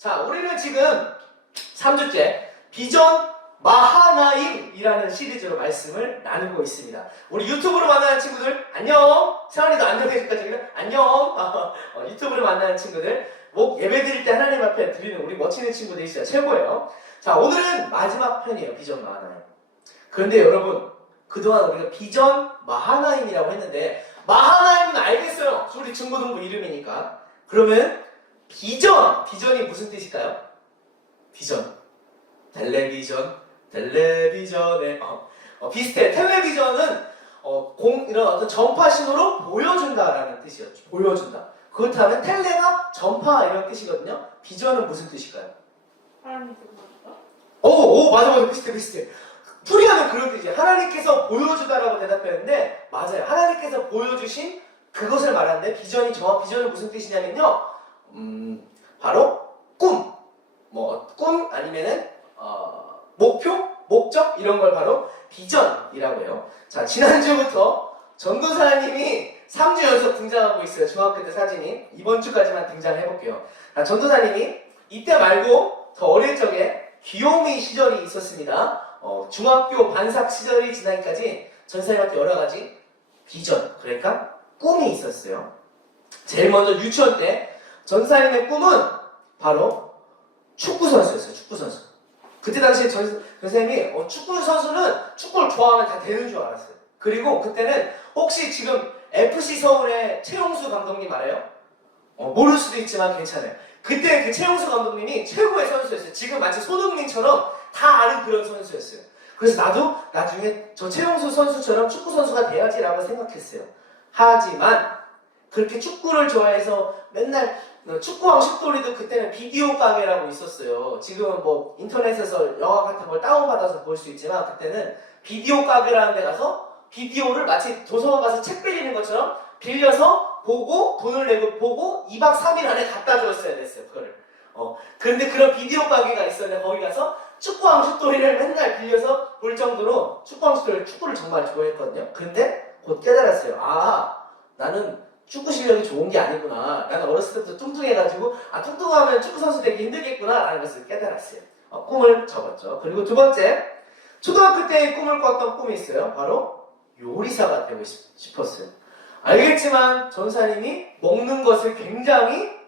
자, 우리는 지금 3주째 비전 마하나임이라는 시리즈로 말씀을 나누고 있습니다. 우리 유튜브로 만나는 친구들 안녕. 세환이도 안녕해줄까 지금? 안녕. 유튜브로 만나는 친구들 예배 드릴 때 하나님 앞에 드리는 우리 멋지는 친구들이 진짜 최고예요. 자, 오늘은 마지막 편이에요. 비전 마하나임. 그런데 여러분, 그동안 우리가 비전 마하나임이라고 했는데 마하나임은 알겠어요. 우리 중고등부 이름이니까. 그러면 비전이 무슨 뜻일까요? 비전. 텔레비전에 비슷해. 텔레비전은 이런 어떤 전파 신호로 보여준다라는 뜻이었죠. 보여준다. 그렇다면 텔레가 전파 이런 뜻이거든요. 비전은 무슨 뜻일까요? 하나님께서 보여준다? 오, 맞아. 비슷해. 풀이하면 그런 뜻이에요. 하나님께서 보여주다라고 대답했는데, 맞아요. 하나님께서 보여주신 그것을 말하는데, 비전은 무슨 뜻이냐면요. 바로 꿈. 꿈 아니면은, 목표? 목적? 이런 걸 바로 비전이라고 해요. 자, 지난주부터 전도사님이 3주 연속 등장하고 있어요. 중학교 때 사진이. 이번 주까지만 등장해볼게요. 자, 전도사님이 이때 말고 더 어릴 적에 귀요미 시절이 있었습니다. 중학교 반삭 시절이 지나기까지 전사님한테 여러 가지 비전, 그러니까 꿈이 있었어요. 제일 먼저 유치원 때 전사님의 꿈은 바로 축구 선수였어요. 축구 선수. 그때 당시에 전사님이 축구 선수는 축구를 좋아하면 다 되는 줄 알았어요. 그리고 그때는 혹시 지금 FC 서울의 최용수 감독님 알아요? 모를 수도 있지만 괜찮아요. 그때 그 최용수 감독님이 최고의 선수였어요. 지금 마치 손흥민처럼 다 아는 그런 선수였어요. 그래서 나도 나중에 저 최용수 선수처럼 축구 선수가 돼야지라고 생각했어요. 하지만 그렇게 축구를 좋아해서 맨날 축구왕 슛돌이도 그때는 비디오 가게라고 있었어요. 지금은 인터넷에서 영화 같은 걸 다운받아서 볼 수 있지만 그때는 비디오 가게라는 데 가서 비디오를 마치 도서관 가서 책 빌리는 것처럼 빌려서 보고 돈을 내고 보고 2박 3일 안에 갖다 줬어야 됐어요. 그거를. 그런데 그런 비디오 가게가 있었는데 거기 가서 축구왕 슛돌이를 맨날 빌려서 볼 정도로 축구를 정말 좋아했거든요. 근데 곧 깨달았어요. 나는 축구 실력이 좋은 게 아니구나. 나는 어렸을 때부터 뚱뚱해가지고 뚱뚱하면 축구 선수 되기 힘들겠구나 라는 것을 깨달았어요. 꿈을 접었죠. 그리고 두 번째, 초등학교 때 꿈을 꿨던 꿈이 있어요. 바로 요리사가 되고 싶었어요. 알겠지만 전사님이 먹는 것을 굉장히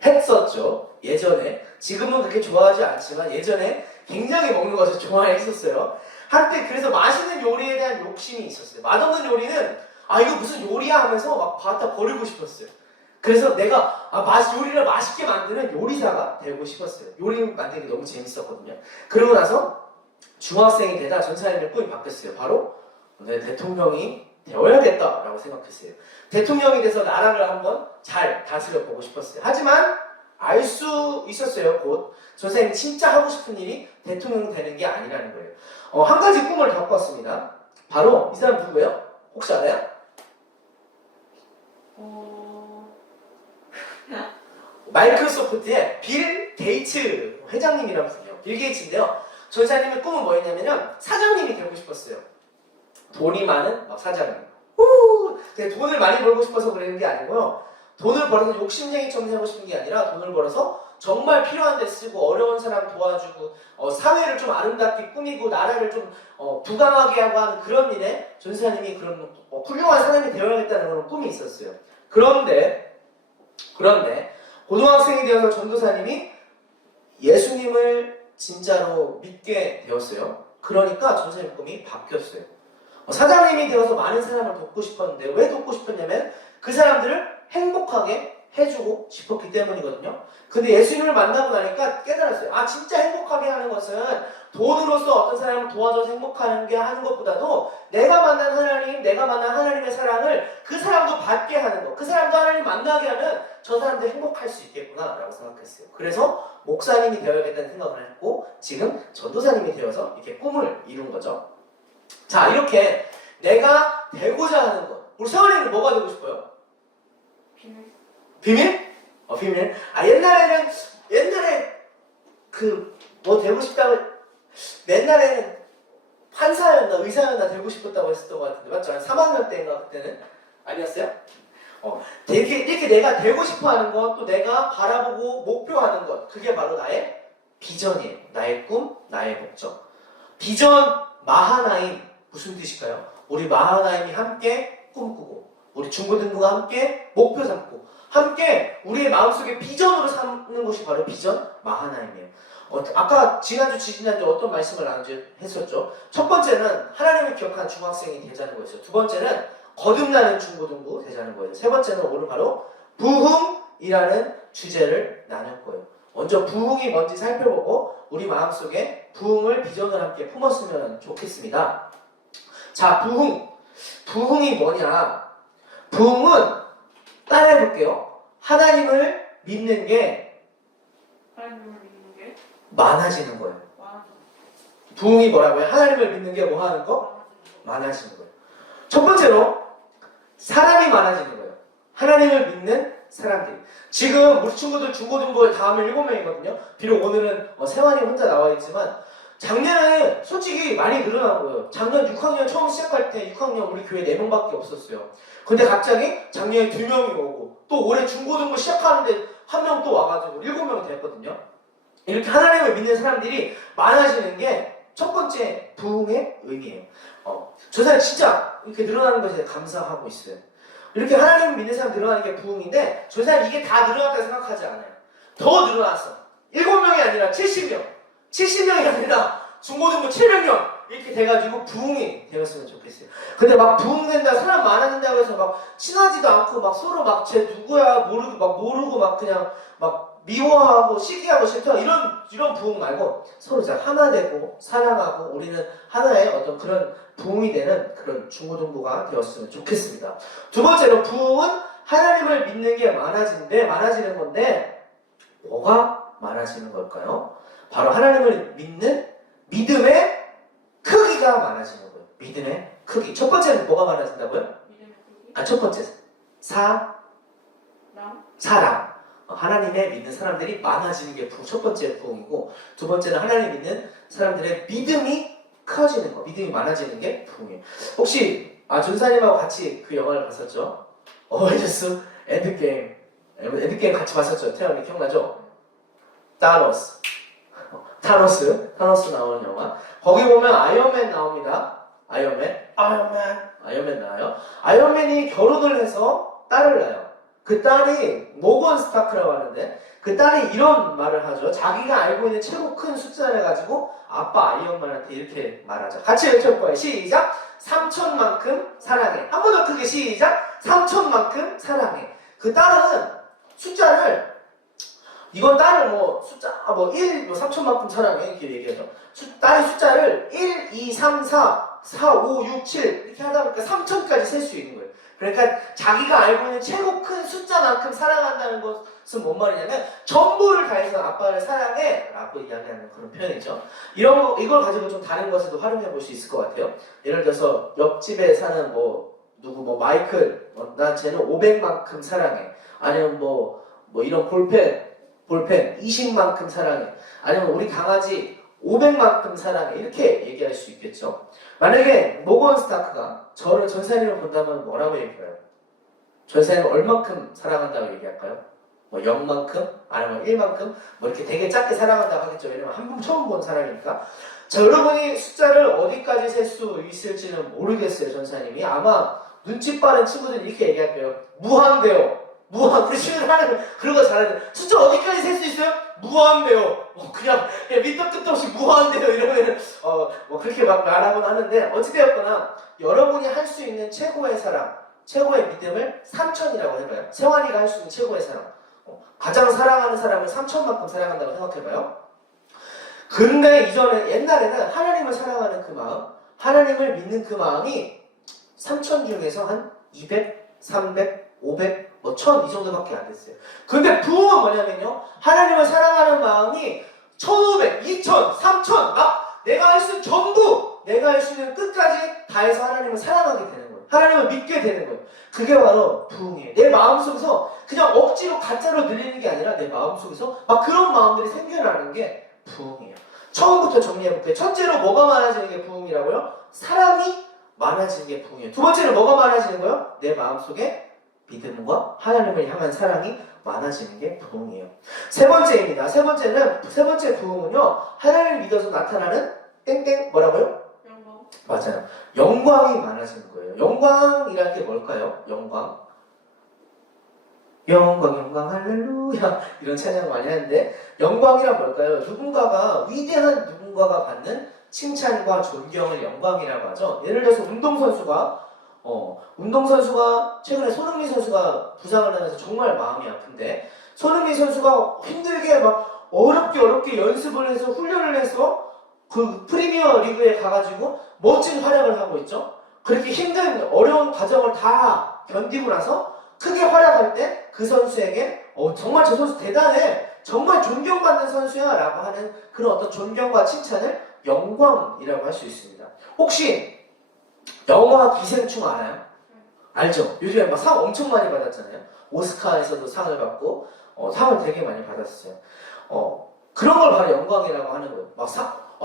좋아했었죠. 예전에. 지금은 그렇게 좋아하지 않지만 예전에 굉장히 먹는 것을 좋아했었어요. 한때 그래서 맛있는 요리에 대한 욕심이 있었어요. 맛없는 요리는 이거 무슨 요리야 하면서 막 갖다 버리고 싶었어요. 그래서 내가 요리를 맛있게 만드는 요리사가 되고 싶었어요. 요리 만드는 게 너무 재밌었거든요. 그러고 나서 중학생이 되다 전사님의 꿈이 바뀌었어요. 바로 대통령이 되어야겠다라고 생각했어요. 대통령이 돼서 나라를 한번 잘 다스려 보고 싶었어요. 하지만 알 수 있었어요. 곧 전사님이 진짜 하고 싶은 일이 대통령 되는 게 아니라는 거예요. 한 가지 꿈을 더 꿨습니다. 바로 이 사람 누구예요? 혹시 알아요? 마이크로소프트의 빌 게이츠 회장님이라는 분이에요. 빌 게이츠인데요. 전사님의 꿈은 뭐였냐면 사장님이 되고 싶었어요. 돈이 많은 사장님. 돈을 많이 벌고 싶어서 그러는 게 아니고요. 돈을 벌어서 욕심쟁이처럼 하고 싶은 게 아니라 돈을 벌어서 정말 필요한 데 쓰고 어려운 사람 도와주고 사회를 좀 아름답게 꾸미고 나라를 좀 부강하게 하고 하는 그런 일에 전사님이 그런 훌륭한 사람이 되어야겠다는 그런 꿈이 있었어요. 그런데 고등학생이 되어서 전도사님이 예수님을 진짜로 믿게 되었어요. 그러니까 전사님 꿈이 바뀌었어요. 사장님이 되어서 많은 사람을 돕고 싶었는데 왜 돕고 싶었냐면 그 사람들을 행복하게 해주고 싶었기 때문이거든요. 근데 예수님을 만나고 나니까 깨달았어요. 진짜 행복하게 하는 것은 돈으로서 어떤 사람을 도와줘서 행복하게 하는 것보다도 내가 만난 하나님의 사랑을 그 사람도 받게 하는 것, 그 사람도 하나님 만나게 하면 저 사람도 행복할 수 있겠구나 라고 생각했어요. 그래서 목사님이 되어야겠다는 생각을 했고 지금 전도사님이 되어서 이렇게 꿈을 이룬 거죠. 자, 이렇게 내가 되고자 하는 것. 우리 세월이는 뭐가 되고 싶어요? 비밀? 비밀? 옛날에 되고 싶다고 옛날에는 판사였나 의사였나 되고 싶었다고 했었던 것 같은데 맞죠? 한 3학년 때인가 그때는? 아니었어요? 이렇게 내가 되고 싶어 하는 것, 또 내가 바라보고 목표하는 것, 그게 바로 나의 비전이에요. 나의 꿈, 나의 목적. 비전 마하나임 무슨 뜻일까요? 우리 마하나임이 함께 꿈꾸고 우리 중고등부가 함께 목표 삼고 함께 우리의 마음속에 비전으로 삼는 것이 바로 비전 마하나임이에요. 아까 지난주 지지난주 어떤 말씀을 했었죠? 첫 번째는 하나님을 기억하는 중학생이 되자는 거였어요. 두 번째는 거듭나는 중고등부 되자는 거예요. 세 번째는 오늘 바로 부흥이라는 주제를 나눌 거예요. 먼저 부흥이 뭔지 살펴보고 우리 마음속에 부흥을 비전을 함께 품었으면 좋겠습니다. 자, 부흥이 뭐냐? 부흥은 따라해볼게요. 하나님을 믿는 게 하나님을 믿는 게 많아지는 거예요. 많아지는 부흥이 뭐라고요? 하나님을 믿는 게 뭐 하는 거? 많아지는 거예요. 첫 번째로 사람이 많아지는 거예요. 하나님을 믿는 사람들이. 지금 우리 친구들 중고등부 다 하면 7명이거든요. 비록 오늘은 세환이 혼자 나와 있지만 작년에 솔직히 많이 늘어난 거예요. 작년 6학년 처음 시작할 때 6학년 우리 교회 4명밖에 없었어요. 근데 갑자기 작년에 2명이 오고 또 올해 중고등부 시작하는데 한 명 또 와가지고 7명이 됐거든요. 이렇게 하나님을 믿는 사람들이 많아지는 게 첫 번째 부흥의 의미예요. 저 사람 진짜 이렇게 늘어나는 것에 감사하고 있어요. 이렇게 하나님을 믿는 사람 늘어나는 게 부흥인데 저 사람 이게 다 늘어났다고 생각하지 않아요. 더 늘어났어. 7명이 아니라 70명. 70명이 아니라 중고등부 700명 이렇게 돼가지고 부흥이 되었으면 좋겠어요. 근데 막 부흥된다, 사람 많아진다고 해서 막 친하지도 않고 막 서로 막 쟤 누구야 모르고 막 그냥 막 미워하고 시기하고 싫다 이런 부흥 말고 서로 잘 하나 되고 사랑하고 우리는 하나의 어떤 그런 부흥이 되는 그런 중고등부가 되었으면 좋겠습니다. 두 번째로 부흥은 하나님을 믿는 게 많아지는 건데 뭐가 많아지는 걸까요? 바로 하나님을 믿는 믿음의 크기가 많아지는 거예요. 믿음의 크기. 첫 번째는 뭐가 많아진다고요? 믿음의 크기? 첫 번째 사랑. 하나님의 믿는 사람들이 많아지는 게 첫 번째 부흥이고 두 번째는 하나님 믿는 사람들의 믿음이 커지는 거, 믿음이 많아지는 게 부흥이에요. 혹시 전사님하고 같이 그 영화를 봤었죠? 어벤져스 엔드게임 같이 봤었죠? 태연이 기억나죠? 타노스 나오는 영화. 거기 보면 아이언맨 나옵니다. 아이언맨 나와요. 아이언맨이 결혼을 해서 딸을 낳아요. 그 딸이 모건 스타크라고 하는데 그 딸이 이런 말을 하죠. 자기가 알고 있는 최고 큰 숫자를 가지고 아빠 아이언맨한테 이렇게 말하죠. 같이 외쳐볼 거예요. 시작! 3천만큼 사랑해. 한 번 더 크게 시작! 3천만큼 사랑해. 그 딸은 숫자를 이건 딸을 숫자 1, 3천만큼 사랑해 이렇게 얘기하죠. 딸의 숫자를 1, 2, 3, 4, 5, 6, 7 이렇게 하다 보니까 3천까지 셀 수 있는 거예요. 그러니까 자기가 알고 있는 최고 큰 숫자만큼 사랑한다는 것은 뭔 말이냐면 전부를 다해서 아빠를 사랑해 라고 이야기하는 그런 표현이죠. 이걸 가지고 좀 다른 것에도 활용해 볼 수 있을 것 같아요. 예를 들어서 옆집에 사는 마이클 난 쟤는 500만큼 사랑해. 아니면 이런 볼펜 20만큼 사랑해. 아니면 우리 강아지 500만큼 사랑해. 이렇게 얘기할 수 있겠죠. 만약에 모건 스타크가 전사님을 본다면 뭐라고 얘기할까요? 전사님을 얼만큼 사랑한다고 얘기할까요? 0만큼? 아니면 1만큼? 이렇게 되게 작게 사랑한다고 하겠죠. 왜냐면 한 번 처음 본 사람이니까. 자, 여러분이 숫자를 어디까지 셀 수 있을지는 모르겠어요. 전사님이. 아마 눈치 빠른 친구들이 이렇게 얘기할 거예요. 무한대요. 우리 친구들 하는 그런 거 잘하는 숫자 어디까지 셀 수 있어요? 무한대요. 그냥 밑도 끝도 없이 무한대요 이러면은 그렇게 막 말하곤 하는데 어찌되었거나 여러분이 할 수 있는 최고의 사랑, 최고의 믿음을 3천이라고 해봐요. 세환이가 할 수 있는 최고의 사랑. 가장 사랑하는 사람을 3천만큼 사랑한다고 생각해봐요. 근데 옛날에는 하나님을 사랑하는 그 마음, 하나님을 믿는 그 마음이 3천 중에서 한 200, 300, 500, 1000 이 정도밖에 안 됐어요. 근데 부흥은 뭐냐면요. 하나님을 사랑하는 마음이 1500, 2000, 3000 내가 할 수 있는 전부 내가 할 수 있는 끝까지 다해서 하나님을 사랑하게 되는 거예요. 하나님을 믿게 되는 거예요. 그게 바로 부흥이에요. 내 마음속에서 그냥 억지로 가짜로 늘리는 게 아니라 내 마음속에서 그런 마음들이 생겨나는 게 부흥이에요. 처음부터 정리해볼게요. 첫째로 뭐가 많아지는 게 부흥이라고요? 사랑이 많아지는 게 부흥이에요. 두 번째는 뭐가 많아지는 거예요? 내 마음속에 믿음과 하나님을 향한 사랑이 많아지는 게 부흥이에요. 세 번째입니다. 세 번째 부흥은요, 하나님을 믿어서 나타나는 땡땡 뭐라고요? 영광. 맞아요. 영광이 많아지는 거예요. 영광이라는 게 뭘까요? 영광. 영광 할렐루야 이런 찬양 많이 하는데 영광이란 뭘까요? 위대한 누군가가 받는 칭찬과 존경을 영광이라고 하죠. 예를 들어서 운동선수가 최근에 손흥민 선수가 부상을 하면서 정말 마음이 아픈데 손흥민 선수가 힘들게 막 어렵게 연습을 해서 훈련을 해서 그 프리미어 리그에 가가지고 멋진 활약을 하고 있죠. 그렇게 힘든 어려운 과정을 다 견디고 나서 크게 활약할 때 그 선수에게 정말 저 선수 대단해, 정말 존경받는 선수야 라고 하는 그런 어떤 존경과 칭찬을 영광이라고 할 수 있습니다. 혹시 영화 기생충 알아요? 알죠? 요즘에 막 상 엄청 많이 받았잖아요. 오스카에서도 상을 받고 상을 되게 많이 받았어요. 그런 걸 바로 영광이라고 하는 거예요.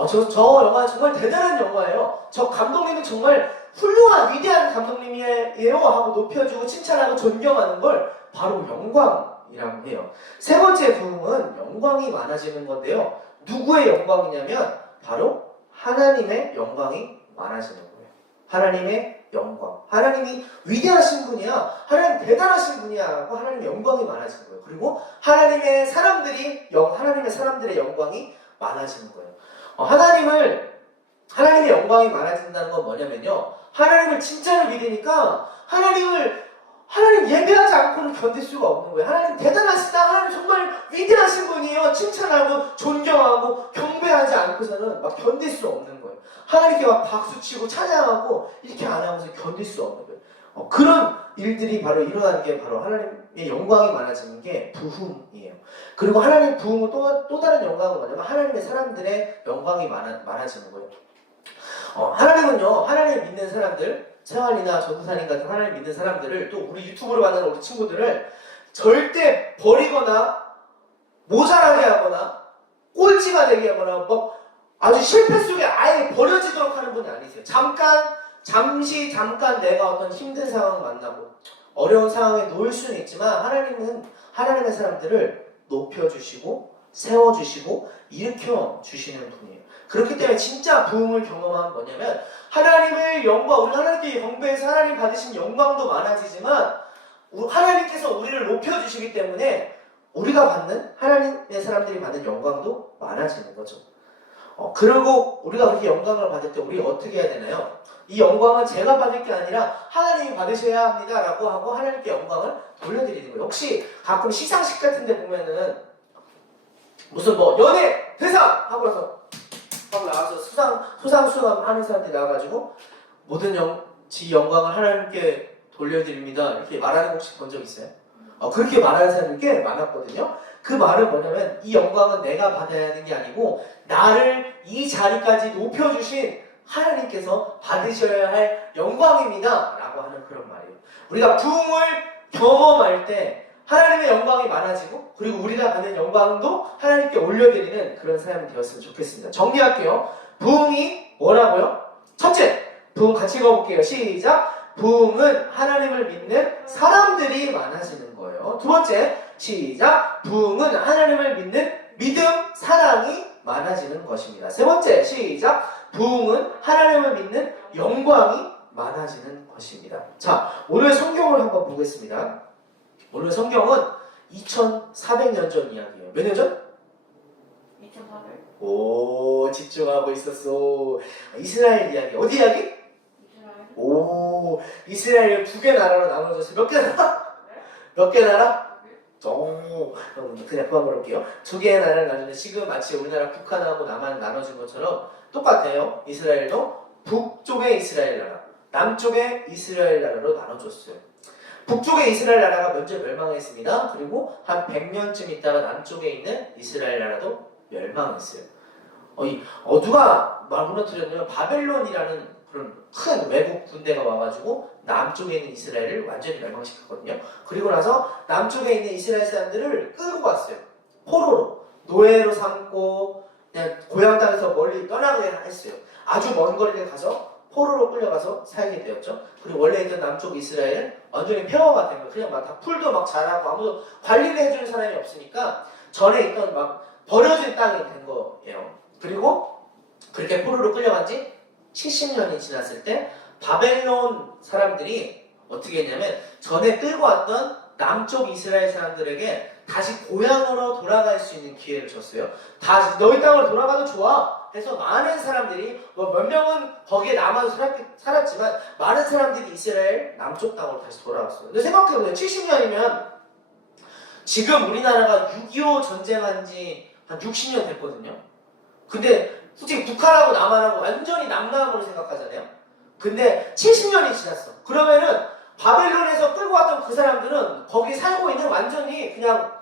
저 영화는 정말 대단한 영화예요. 저 감독님은 정말 훌륭한 위대한 감독님이에요 하고 높여주고 칭찬하고 존경하는 걸 바로 영광이라고 해요. 세 번째 부흥은 영광이 많아지는 건데요. 누구의 영광이냐면 바로 하나님의 영광이 많아지는 거예요. 하나님의 영광. 하나님이 위대하신 분이야. 하나님 대단하신 분이야. 하고 하나님의 영광이 많아지는 거예요. 그리고 하나님의 사람들의 영광이 많아지는 거예요. 하나님의 영광이 많아진다는 건 뭐냐면요. 하나님을 진짜로 믿으니까 하나님 예배하지 않고는 견딜 수가 없는 거예요. 하나님 대단하시다. 하나님 정말 위대하신 분이에요. 칭찬하고 존경하고 경배하지 않고서는 막 견딜 수 없는 거예요. 하나님께 막 박수치고 찬양하고 이렇게 안 하고서 견딜 수 없는 거예요. 그런 일들이 바로 일어나는 게 바로 하나님의 영광이 많아지는 게 부흥이에요. 그리고 하나님 부흥은 또 다른 영광은 뭐냐면 하나님의 사람들의 영광이 많아지는 거예요. 하나님은요, 하나님을 믿는 사람들, 세환이나 전도사님 같은 하나님을 믿는 사람들을 또 우리 유튜브로 만나는 우리 친구들을 절대 버리거나 모자라게 하거나 꼴찌가 되게 하거나 아주 실패 속에 아예 버려지도록 하는 분이 아니세요. 잠깐 내가 어떤 힘든 상황을 만나고 어려운 상황에 놓일 수는 있지만 하나님은 하나님의 사람들을 높여주시고 세워주시고 일으켜주시는 분이에요. 그렇기 때문에 진짜 부흥을 경험하면 뭐냐면 하나님의 영광, 우리 하나님께 경배해서 하나님 받으신 영광도 많아지지만 하나님께서 우리를 높여주시기 때문에 우리가 받는 하나님의 사람들이 받는 영광도 많아지는 거죠. 그리고 우리가 그렇게 영광을 받을 때 우리 어떻게 해야 되나요? 이 영광은 제가 받을 게 아니라 하나님이 받으셔야 합니다 라고 하고 하나님께 영광을 돌려드리는 거예요. 혹시 가끔 시상식 같은 데 보면은 무슨 연예 대상 하고 나서 나와서 수상 하는 사람들이 나와가지고 모든 영광을 하나님께 돌려드립니다 이렇게 말하는 거 혹시 본 적 있어요? 그렇게 말하는 사람이 꽤 많았거든요. 그 말은 뭐냐면 이 영광은 내가 받아야 하는 게 아니고 나를 이 자리까지 높여주신 하나님께서 받으셔야 할 영광입니다 라고 하는 그런 말이에요. 우리가 부흥을 경험할 때 하나님의 영광이 많아지고 그리고 우리가 받는 영광도 하나님께 올려드리는 그런 사람이 되었으면 좋겠습니다. 정리할게요. 부흥이 뭐라고요? 첫째, 부흥 같이 읽어볼게요. 시작! 부흥은 하나님을 믿는 사람들이 많아지는 거예요. 두 번째, 시작! 부흥은 하나님을 믿는 믿음, 사랑이 많아지는 것입니다. 세 번째, 시작! 부흥은 하나님을 믿는 영광이 많아지는 것입니다. 자, 오늘 성경을 한번 보겠습니다. 오늘 성경은 2400년 전 이야기예요. 몇 년 전? 2400. 오, 집중하고 있었어. 이스라엘 이야기. 어디 이야기? 이스라엘. 오, 이스라엘 두 개 나라로 나눠졌어요. 몇 개 나라? 몇 개 나라? 오, 그냥 그만 볼게요. 두 개의 나라를 나누는데 지금 마치 우리나라 북한하고 남한 나눠진 것처럼 똑같아요. 이스라엘도 북쪽의 이스라엘 나라, 남쪽의 이스라엘 나라로 나눠졌어요. 북쪽의 이스라엘 나라가 먼저 멸망했습니다. 그리고 한 100년쯤 있다가 남쪽에 있는 이스라엘 나라도 멸망했어요. 누가 말 무너뜨렸냐면 바벨론이라는 그런 큰 외국 군대가 와가지고 남쪽에 있는 이스라엘을 완전히 멸망시켰거든요. 그리고 나서 남쪽에 있는 이스라엘 사람들을 끌고 갔어요. 포로로 노예로 삼고 그냥 고향 땅에서 멀리 떠나게 했어요. 아주 먼 거리에 가서 포로로 끌려가서 살게 되었죠. 그리고 원래 있던 남쪽 이스라엘은 완전히 폐허가 된 거예요. 그냥 막 다 풀도 막 자라고 아무도 관리를 해주는 사람이 없으니까 전에 있던 막 버려진 땅이 된 거예요. 그리고 그렇게 포로로 끌려간 지 70년이 지났을 때 바벨론 사람들이 어떻게 했냐면 전에 끌고 왔던 남쪽 이스라엘 사람들에게 다시 고향으로 돌아갈 수 있는 기회를 줬어요. 다시 너희 땅으로 돌아가도 좋아. 그래서 많은 사람들이 뭐 몇 명은 거기에 남아서 살았지만 많은 사람들이 이스라엘 남쪽 땅으로 다시 돌아왔어요. 근데 생각해보세요. 70년이면 지금 우리나라가 6.25 전쟁한 지 한 60년 됐거든요. 근데 솔직히 북한하고 남한하고 완전히 남남으로 생각하잖아요. 근데 70년이 지났어. 그러면은 바벨론에서 끌고 왔던 그 사람들은 거기 살고 있는 완전히 그냥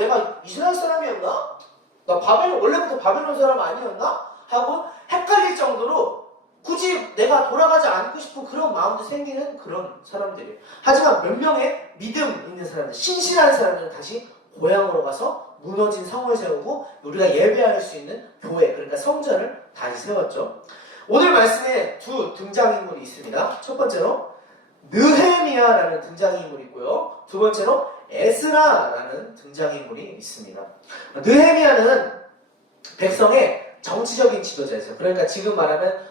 내가 이스라엘 사람이었나? 나 원래부터 바벨론 사람 아니었나? 하고 헷갈릴 정도로 굳이 내가 돌아가지 않고 싶은 그런 마음도 생기는 그런 사람들이에요. 하지만 몇 명의 믿음 있는 사람들, 신실한 사람들은 다시 고향으로 가서 무너진 성을 세우고 우리가 예배할 수 있는 교회, 그러니까 성전을 다시 세웠죠. 오늘 말씀에 두 등장인물이 있습니다. 첫 번째로 느헤미야라는 등장인물이 있고요. 두 번째로 에스라라는 등장인물이 있습니다. 느헤미야는 백성의 정치적인 지도자였어요. 그러니까 지금 말하면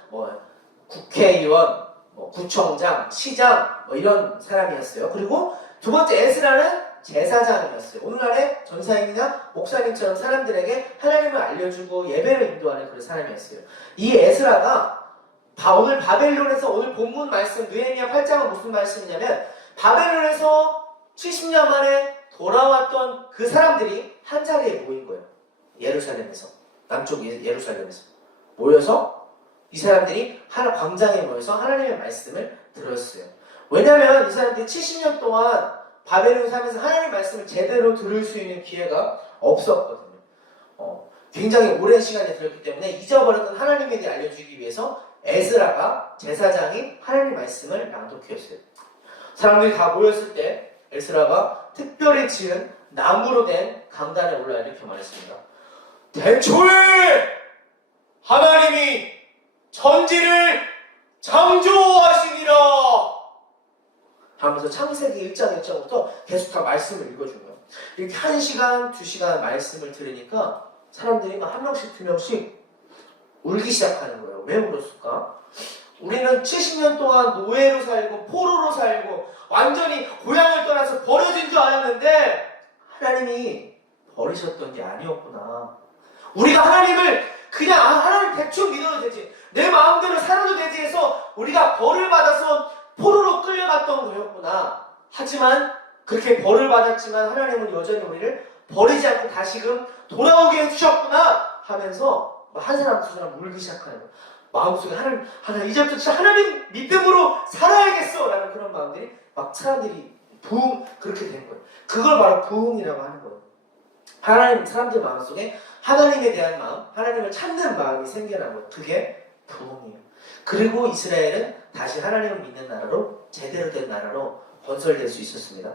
국회의원, 구청장, 시장 이런 사람이었어요. 그리고 두 번째 에스라는 제사장이었어요. 오늘날의 전사님이나 목사님처럼 사람들에게 하나님을 알려주고 예배를 인도하는 그런 사람이었어요. 이 에스라가 오늘 바벨론에서 오늘 본문 말씀 느헤미야 8장은 무슨 말씀이냐면 바벨론에서 70년 만에 돌아왔던 그 사람들이 한 자리에 모인 거예요. 예루살렘에서, 남쪽 예루살렘에서 모여서 이 사람들이 하나 광장에 모여서 하나님의 말씀을 들었어요. 왜냐하면 이 사람들이 70년 동안 바벨론 삶에서 하나님의 말씀을 제대로 들을 수 있는 기회가 없었거든요. 굉장히 오랜 시간이 들었기 때문에 잊어버렸던 하나님에 대해 알려주기 위해서 에스라가 제사장이 하나님의 말씀을 낭독했어요. 사람들이 다 모였을 때 에스라가 특별히 지은 나무로 된 강단에 올라 이렇게 말했습니다. 대초에 하나님이 천지를 창조하시니라 하면서 창세기 1장 1장부터 계속 다 말씀을 읽어준 거예요. 이렇게 1시간, 2시간 말씀을 들으니까 사람들이 막 한 명씩, 두 명씩 울기 시작하는 거예요. 왜 울었을까? 우리는 70년 동안 노예로 살고 포로로 살고 완전히 고향을 떠나서 버려진 줄 알았는데 하나님이 버리셨던 게 아니었구나. 우리가 하나님을 그냥 하나님 대충 믿어도 되지, 내 마음대로 살아도 되지 해서 우리가 벌을 받아서 포로로 끌려갔던 거였구나. 하지만 그렇게 벌을 받았지만 하나님은 여전히 우리를 버리지 않고 다시금 돌아오게 해주셨구나 하면서 한 사람 두 사람 울기 시작하는 거예요. 마음속에 하나님 이제부터 진짜 하나님 믿음으로 살아야겠어 라는 그런 마음들이 막 사람들이 그렇게 된 거예요. 그걸 바로 부흥이라고 하는 거예요. 사람들 마음속에 하나님에 대한 마음, 하나님을 찾는 마음이 생겨난 거예요. 그게 부흥이에요. 그리고 이스라엘은 다시 하나님을 믿는 나라로, 제대로 된 나라로 건설될 수 있었습니다.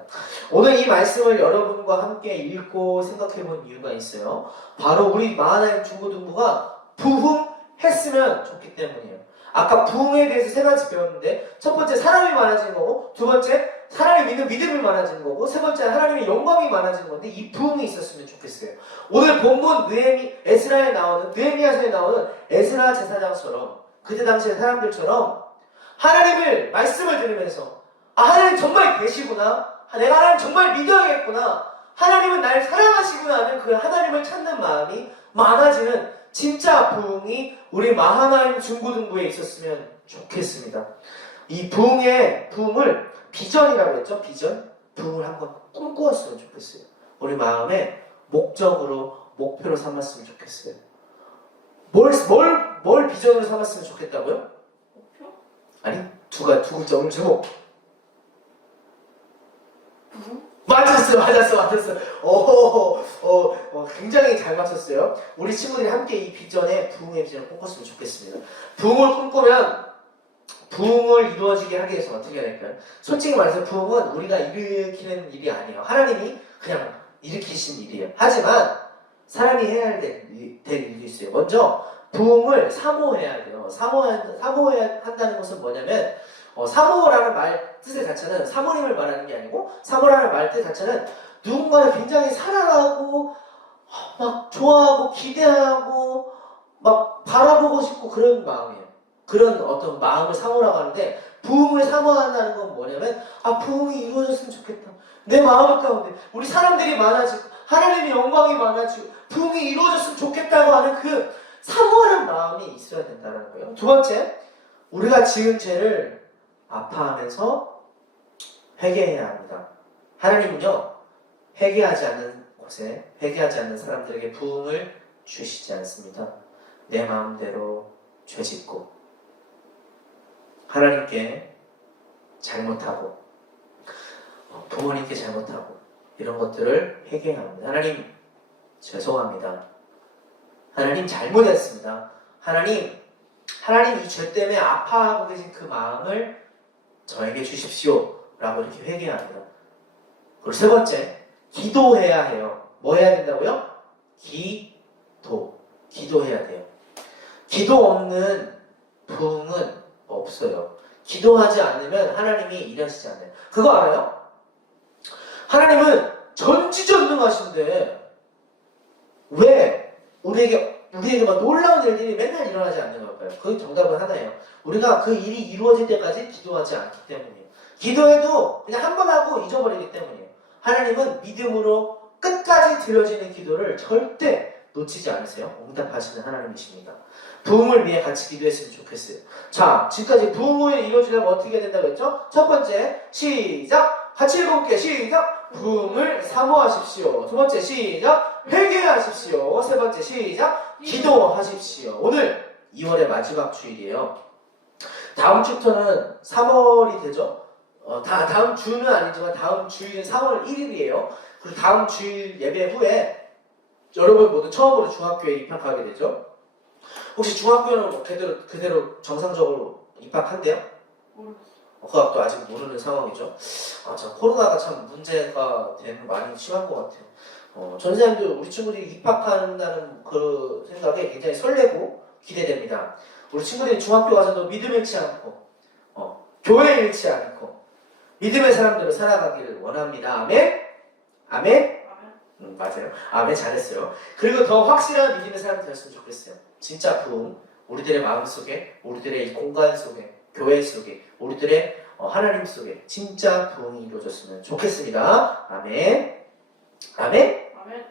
오늘 이 말씀을 여러분과 함께 읽고 생각해 본 이유가 있어요. 바로 우리 마하나임 중고등부가 부흥했으면 좋기 때문이에요. 아까 부흥에 대해서 세 가지 배웠는데, 첫 번째 사람이 많아지는 거고, 두 번째 하나님 믿는 믿음이 많아지는 거고, 세 번째 하나님의 영광이 많아지는 건데, 이 부흥이 있었으면 좋겠어요. 오늘 본문 느헤미야서에 나오는 에스라 제사장처럼, 그때 당시의 사람들처럼 하나님을 말씀을 들으면서 하나님 정말 계시구나, 내가 하나님 정말 믿어야겠구나, 하나님은 날 사랑하시구나 하는 그 하나님을 찾는 마음이 많아지는 진짜 부흥이 우리 마하나임 중고등부에 있었으면 좋겠습니다. 이 부흥을 비전이라고 했죠. 비전. 부흥을 한번 꿈꾸었으면 좋겠어요. 우리 마음의 목표로 삼았으면 좋겠어요. 뭘 비전으로 삼았으면 좋겠다고요? 목표? 아니, 두 글자 오늘 제목. 부흥? 맞았어. 굉장히 잘 맞췄어요. 우리 친구들이 함께 이 비전의 부흥의 비전을 꿈꿨으면 좋겠습니다. 부흥을 꿈꾸면 부흥을 이루어지게 하기 위해서 어떻게 해야 될까요? 솔직히 말해서 부흥은 우리가 일으키는 일이 아니에요. 하나님이 그냥 일으키신 일이에요. 하지만 사람이 해야 될 일도 있어요. 먼저 부흥을 사모해야 돼요. 사모해야 한다는 것은 뭐냐면 사모라는 말 뜻의 자체는 사모님을 말하는 게 아니고 사모라는 말 뜻 자체는 누군가를 굉장히 사랑하고 막 좋아하고 기대하고 막 바라보고 싶고 그런 마음이에요. 그런 어떤 마음을 사모라고 하는데 부흥을 사모한다는 건 뭐냐면 부흥이 이루어졌으면 좋겠다. 내 마음 가운데 우리 사람들이 많아지고 하나님의 영광이 많아지고 부흥이 이루어졌으면 좋겠다고 하는 그 사모하는 마음이 있어야 된다는 거예요. 두 번째, 우리가 지은 죄를 아파하면서 회개해야 합니다. 하나님은요, 회개하지 않는 곳에, 회개하지 않는 사람들에게 부흥을 주시지 않습니다. 내 마음대로 죄짓고 하나님께 잘못하고 부모님께 잘못하고 이런 것들을 회개해야 합니다. 하나님 죄송합니다. 하나님 잘못했습니다. 하나님 이 죄 때문에 아파하고 계신 그 마음을 저에게 주십시오 라고 이렇게 회개해야 합니다. 그리고 세 번째, 기도해야 해요. 뭐 해야 된다고요? 기도해야 돼요. 기도 없는 부흥은 없어요. 기도하지 않으면 하나님이 일하시지 않아요. 그거 알아요? 하나님은 전지전능하신데 왜 우리에게 막 놀라운 일들이 맨날 일어나지 않는 걸까요? 그 정답은 하나예요. 우리가 그 일이 이루어질 때까지 기도하지 않기 때문이에요. 기도해도 그냥 한 번 하고 잊어버리기 때문이에요. 하나님은 믿음으로 끝까지 드려지는 기도를 절대 놓치지 않으세요. 응답하시는 하나님이십니다. 부흥을 위해 같이 기도했으면 좋겠어요. 자, 지금까지 부흥을 이루어지려면 어떻게 해야 된다고 했죠? 첫 번째, 시작! 같이 읽어볼게요. 시작! 부흥을 사모하십시오. 두 번째, 시작! 회개하십시오. 세 번째, 시작! 기도하십시오. 오늘 2월의 마지막 주일이에요. 다음 주부터는 3월이 되죠? 다음 주는 아니지만 다음 주일은 3월 1일이에요. 그리고 다음 주일 예배 후에 여러분 모두 처음으로 중학교에 입학하게 되죠. 혹시 중학교는 그대로 정상적으로 입학한대요? 모르겠어요. 그것도 아직 모르는 상황이죠. 코로나가 참 문제가 많이 심한 것 같아요. 전생들 우리 친구들이 입학한다는 그 생각에 굉장히 설레고 기대됩니다. 우리 친구들이 중학교 가서도 믿음 잃지 않고 교회 잃지 않고 믿음의 사람들로 살아가기를 원합니다. 아멘? 아멘? 맞아요. 아멘, 잘했어요. 그리고 더 확실한 믿음의 사람이 되었으면 좋겠어요. 진짜 부흥, 우리들의 마음속에, 우리들의 이 공간 속에, 교회 속에, 우리들의 하나님 속에 진짜 부흥이 이루어졌으면 좋겠습니다. 아멘. 아멘. 아멘.